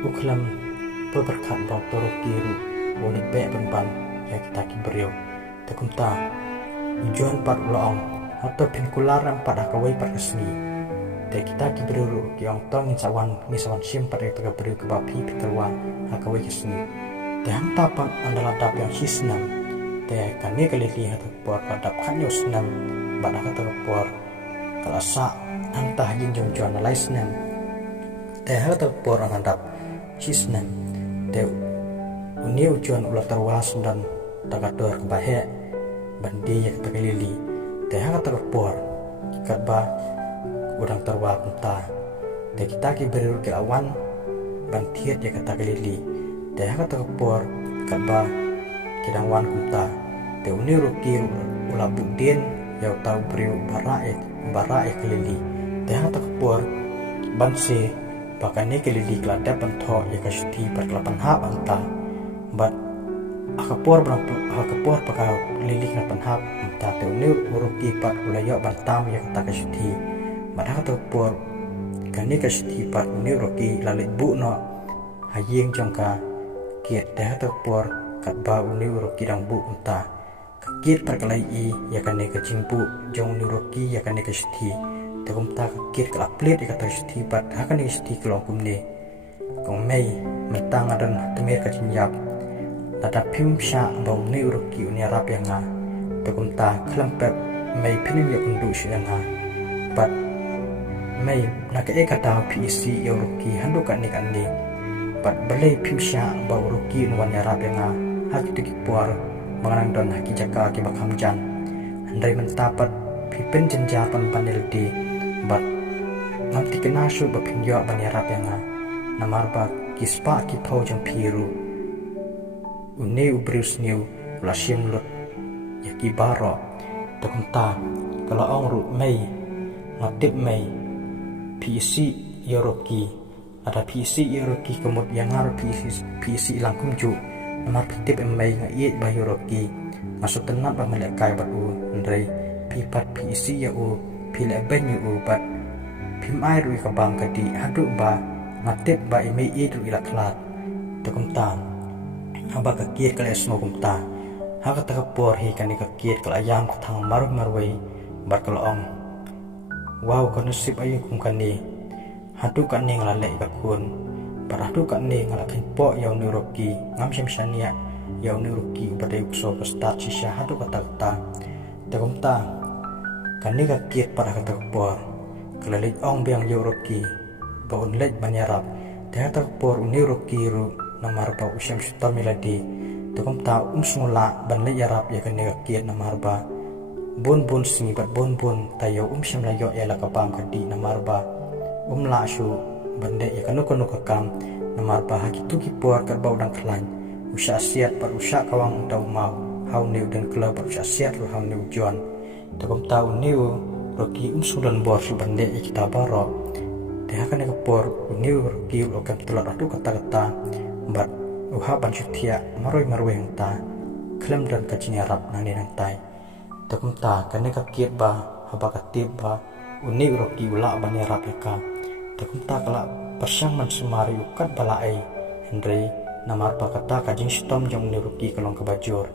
uklam berkat bau torokiru boleh be ban ya kita kibriu takumta tujuan par ulang atau pinkularan pada kawai par kesni te kita kibriu ki ong tong ni sawan sim par itu kibriu ke bapi piterwan akawai kesni te hang tapan andalah dap yang hisnam te kami kali lihat por pada kanyo senam pada kata por kalasa antah jinjong juan laisnam te hata por angandap hisnam te uniu juan ulah terwas dan tagador kebahe bandi yang tagalili te hata por karba udang terwa kunta te kita ki beru ke awan bantiet ya kata galili te hata por karba kidang wan kunta te uniu ruki ulah budin ya tahu beriu barae kelili te hata por bansi pakane kelili kelada pentho ya kasti perkelapan hab anta bat akapor pakau lili na panhab anta te uniu uruki pat ulayo bantam ya kata kasti bat hata por kane kasti pat uniu uruki lalit bu no hayeng jangka kiet te hata por katba uniu uruki dang bu anta kakit perkelai ya kane kacimpu jong uniu uruki ya kane kasti takum ta kir kala plate ka tasti bat hakan isti kelong kumne kong mei mentang adan temer ka jinyap lada pim sha bau ne uruki unia rap yang nga takum ta klampet mei pinim ya kundu yang nga bat mei nak kata pc ya uruki handu kan ni bat belai pim sha bau uruki unwan ya rap yang nga hak tu ki puar mangang don haki jaka ki bakam jan andai mentapat pipen jenjapan panel di bat nanti kena su bapinyo banyarap yang namarba kispa ki pau jang piru une ubrius new ulasim lut yaki baro takunta kalau ongru mei ngatip mei pc yoroki ada pc yoroki kemud yang ngaru pc ilang kumju namar pitip mei ngait ba yoroki masuk tenat ba melekai batu ndrei pipat pc ya u pila banyu ubat pim air wi kabang kadi hadu ba ngatip ba imi itu ila klat takumta haba kakir kala esno kumta haka takapor hi kani kakir kala ayam kutang marwai bar kalong wow kanusip ayu kum kani hadu kani ngalale kakun bar hadu kani ngalakin po yaw nuroki ngam syamsyania yaw nuroki ubadai uso start sisya hadu kata takumta kani kakir para kata por kelalit ong biang yoroki baun lej banyarap teater por uniroki ru namar ba usyam sutar miladi tukum ta semula ban lej yarap ya kani kakir namar ba bun singi bat bun tayo syam layo ya lakapam kadi namar ba la shu bande ya kanu kakam namar ba hakitu ki por kat bau dang klan usya siat par usya kawang tau mau hau new dan kelab par usya siat ru hau new juan takum tahu niu roki sudan bor si bande kita baro dia akan ekor niu roki lokam telat adu kata bat uhaban syutia maroi yang ta klem dan kacini arab nani nang tai takum ta kane kakit ba haba katib ba uni roki ula bani arab yaka takum ta kala persyang man sumari ukat balai hendrei namar pa kata kajing stom jong ni roki kalong kebajur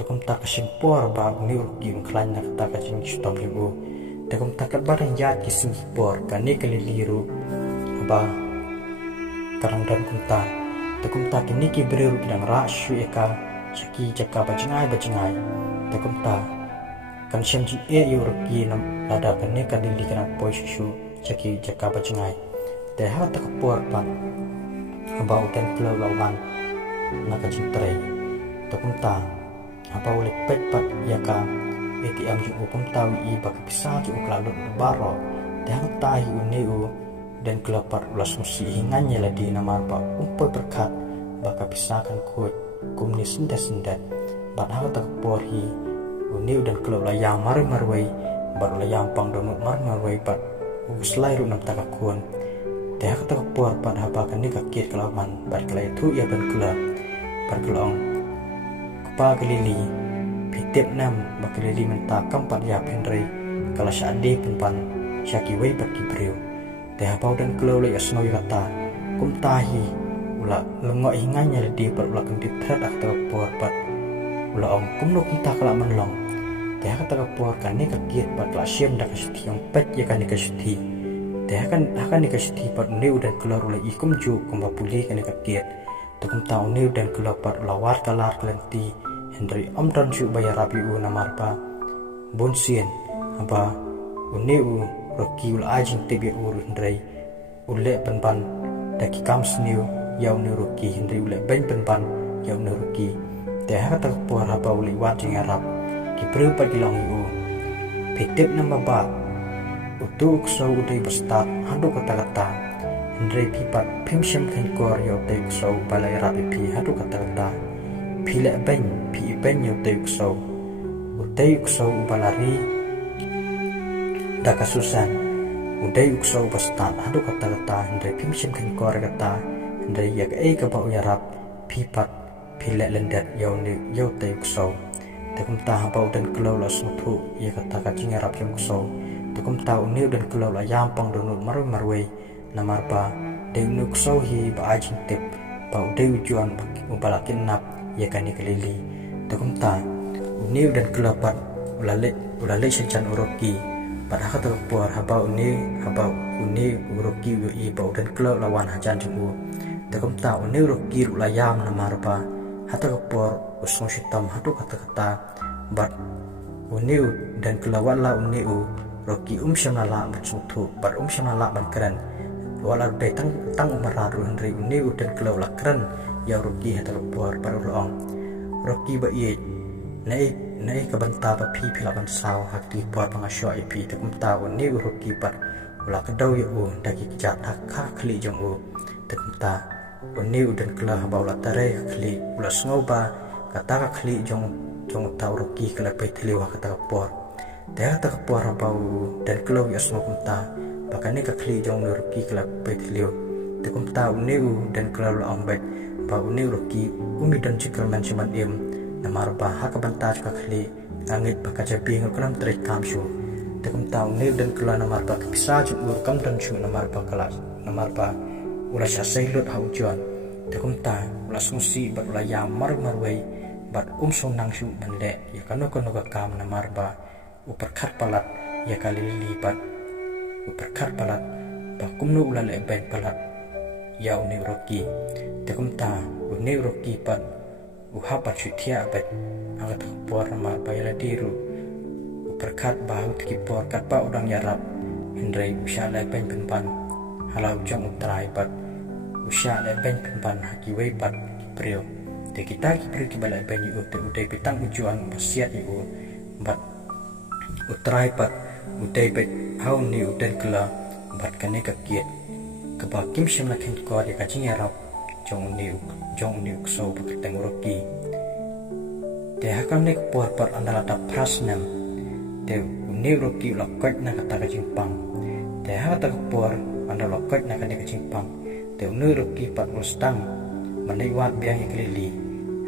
takum tak kesimpor ba ni urgi klan nak tak kacing stom libu takum tak barang ya kisimpor kani keliliru ba karang dan kunta takum tak kini ki beru kidang rasyu eka saki jaka bacengai takum ta kan syamji urgi nam lada kani kadili kana poisu saki jaka bacengai teh tak por pa ba utan klau lawan nak cintai takum ta apa oleh petpat ya ka ATM ju upam tawi I bak bisa ju kladot baro dan tahi uniu dan kelapar ulas musi hingannya ladi namar ba umpo berkat baka pisakan kuat kumni sendat bat hal tak porhi uniu dan kelap layang marwai baru layang pang donut marwai bat uslai ru nam takakun teh tak por pada bakan ni kakir kelaman bat kelai tu ya ban kelap berkelong pa kelili pitip nam bakelili mentakam pat ya pendrei kala syadi penpan syaki wei pergi beriu teh pau dan kelau le asno kata kum tahi ula lengok hinganya di pat ula kendit thread ak takapor pat ula ong kumno kunta kala menlong teh ka takapor kan ni kakiet pat la siem dak siti yang pet ya kan ni kasiti teh akan ni kasiti pat ni udan keluar ula ikum ju kumba puli kan ni kakiet takum tahu ni udan keluar pat ula war kalar kelenti hendri om dan su bayar rapi u namarpa bonsien apa uni u roki ula ajing tebi ur hendrai ule penpan daki kams niu yau ni roki hendri ule ben penpan yau ni roki teh ka takapor apa uli wat jing arab Kipru pagilong yu Pitip na maba Utuk so uday bastat Hado kata-kata Hendray pipat Pimsyam kankor yaw tayo so Balay rapi pi hado kata-kata Pila ben Pi iben yaw tayo so Uday so balari Dakasusan Uday so bastat Hado kata-kata Hendray pimsyam kankor kata Hendray yak ay kabao yarap Pipat Pila lendat yaw tayo so Takum tahu bau dan kelau la sungtu ia kata kacing Arab yang kusau. Takum tahu ni dan kelau la yampang donut marwei namarba deu nuk kusau hi ba ajing tip bau deu juan ubalakin nap ia kan kelili. Takum tahu ni dan kelau pat ulale sencan uroki pada kata puar habau ni uroki i bau dan kelau lawan hajan jemu. Takum tahu ni uroki la yam namarba hata kapor usung sitam hatu kata-kata bat uniu dan kelawat la uniu roki syamala bersungtu bat syamala ban keren wala dai tang umararu hendri uniu dan kelaw la keren ya roki hata kapor par ulong roki ba ie nai ka banta ba pi pilaban saw hakti por pangasyo ipi takum ta uniu roki bat wala kedau ya dagi kejat hakka kli jong takum ta uniu dan kelah baula tare kli ula sngoba kata kli jong tau roki kala petliwa kata kapor teh kata kapor bau dan kelau ya sngokunta bahkan ni kli jong roki kala petliwa tekum tau uniu dan kelau ambet bau uniu roki umi dan cikal mancuman im namarba hak bantaj ka kli angit baka jabi ngokunam trek kamshu tekum tau uniu dan kelau namarba bisa jumur kam dan chu namarba kelas namarba ula syasai lut haujuan takum ta ula sungsi bat ula yamar marwei bat sonang shu bande ya kano ka kam na marba uperkat palat ya kali lipat uperkat palat ba kumno ula le ben palat ya uni roki takum ta uni roki pat uhapat syutia bat angat por marba ya diru uperkat bahu tikipor kat pa udang yarap hendrai usha le ben penpan halau jong utrai pat usha le ben penpan haki wei pat prio te kita ki balai ben yu te udai petang ujuan basiat yu bat utrai pat udai bet hau ni udan kela bat kane kakiet kebakim syam lakin ko de kacing yarap jong ni so bakateng roki te hakam ne por pat andala ta prasnam te uni roki lakot na kata kacing pang te hata por anda lokot na kani kacimpang te unu roki pat mustang maniwat biang iklili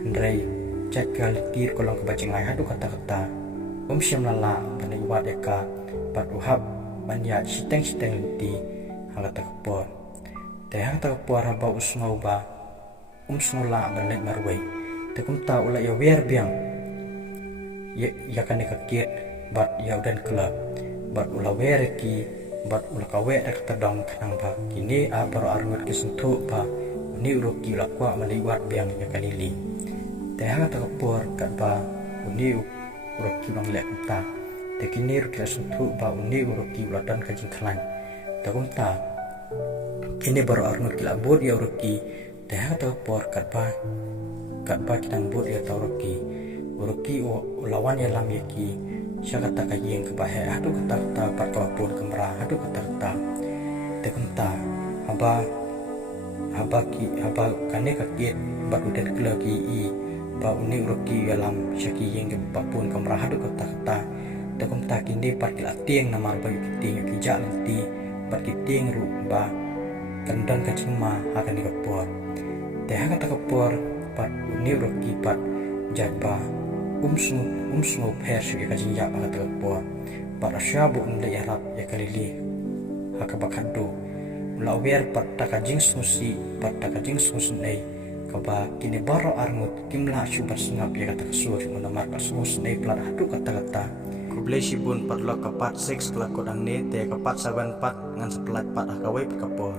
hendrai cakal tir kolong kebacing lai hadu kata-kata syam lala maniwat eka pat uhab manya siteng di hangata kapor te hangata kapor haba usngau ba sngola banlet marwei te kumta ula ya wer biang ya kani kakiet bat ya udan kela bat ula wer ki bat ula kawe dak tedong kanang ba kini baru arngut kisentu ba ni uroki ula kwa maliwat biang ya kanili te ha ta kapor kat ba uni uroki bang lek ta te kini uroki sentu ba uni uroki ula dan kajing klan ta kumta kini baru arngut kila bot ya uroki te ha ta kapor kat ba kinang bot ya ta uroki ulawan ya lam yaki siya kata kayeng kebahe hadu kata partapun kemra hadu kata tekenta haba kane kakit bat udan kelagi i ba uni uroki dalam syaki yeng kepapun kemra hadu kata tekenta kini pat kila tieng namar bayu kiting kijak lenti pat kiting ru ba kandan kacing ma akan dikapor teh kata kapor pat uni uroki pat jaba umsnu persu ya kajing ya ala telpon para syabu unda yarap ya kalili hakabakado lawer patta kajing susi patta kajing susun ai kaba kini baro arngut kimla syubar sengap ya kata kesur menamar kasus ai plat hadu kata-kata kublai sibun padlo kapat 6 kelakot ang ne te kapat 7 pat ngan sepelat pat akawai kapor